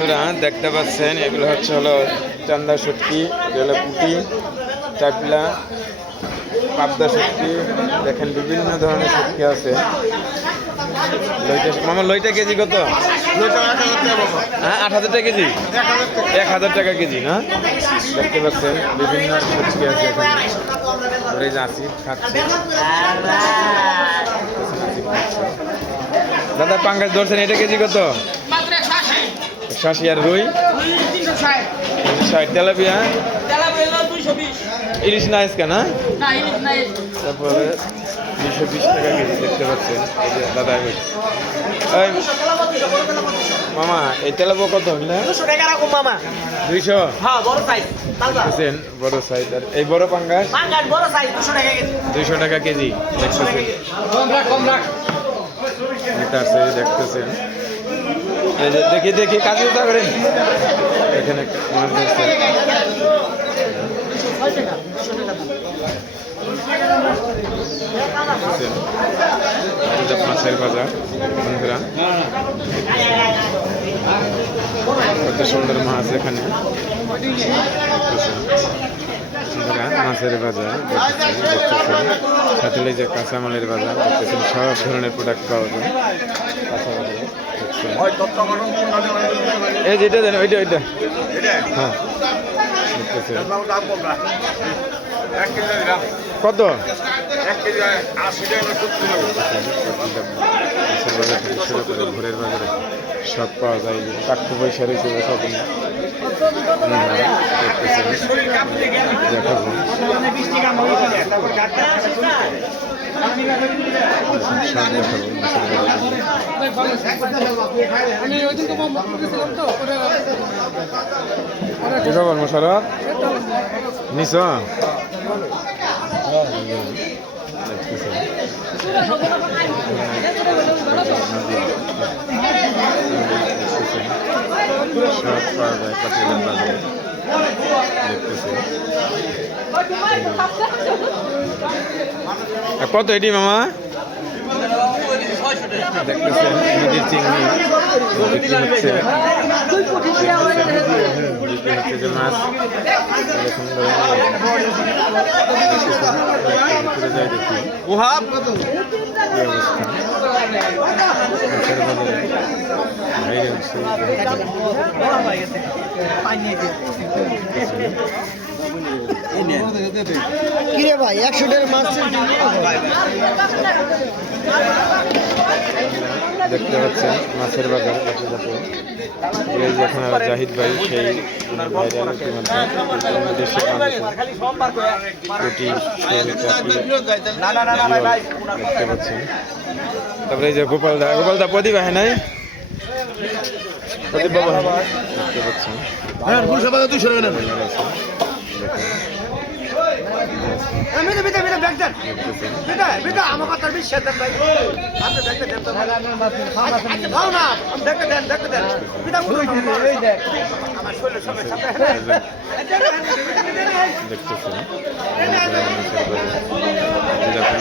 বন্ধুরা দেখতে পাচ্ছেন এগুলো হলো চান্দা শুটকি, এগুলো পুঁটি, চাপলা, পাবদা শুটকি। দেখেন বিভিন্ন ধরনের শুটকি আছে। মামা লইটা কেজি কত? হ্যাঁ 8,000 টাকা কেজি, 1,000 টাকা কেজি না? দেখতে পাচ্ছেন বিভিন্ন শুটকি আছে এখানে। ধরে যাচ্ছি খাচ্ছি। দাদা পাঙ্গাস ধরছেন, এটা কেজি কত? 180। আর রুই 360। তেলাপিয়া ইলিশ না আজকে না? তারপরে 220 টাকা কেজি দেখতে পাচ্ছেন। এই যে দাদা মামা এই তেলাপো কত? 200। দেখতেছেন বড় সাইজ। আর এই বড় পাঙ্গাস 200 টাকা কেজি দেখতেছেন। দেখতেছেন এই যে দেখি কাজে করেন। এখানে মাছ ধরছে। মাছের বাজার বন্ধুরা, কত সুন্দর মাছ এখানে। মাছের বাজার দেখতেছেন, সাথে যে কাঁচামালের বাজার দেখতেছেন। সব ধরনের প্রোডাক্ট পাওয়া যায় কাঁচা বাজারে। এই যেটা দেন ওইটা হ্যাঁ দেখতেছেন। কত? ভোরের বাজারে সব পাওয়া যায়। টাটকা পয়সা রয়েছে সব দেখাবো। কি খবর মোশারফ? নিস সব পাওয়া যায় পাখির বাজারে দেখতেছে। কত এটি মামা? দেখতেছেন নদীর চিংড়ি বিক্রি হচ্ছে। যে মাছ এরকম ভিতরে যাই দেখি অবস্থা। কিরে ভাই 100 টাকার মাছ দেখতে পাচ্ছেন মাছের বাজার। এখন জাহিদ ভাই সেই দেশের দেখতে পাচ্ছেন। তারপরে এই যে গোপালদা প্রদীপ হয় নাই, প্রদীপ বাবা দেখতে পাচ্ছেন। দেখতেছেন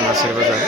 মাছের বাজার।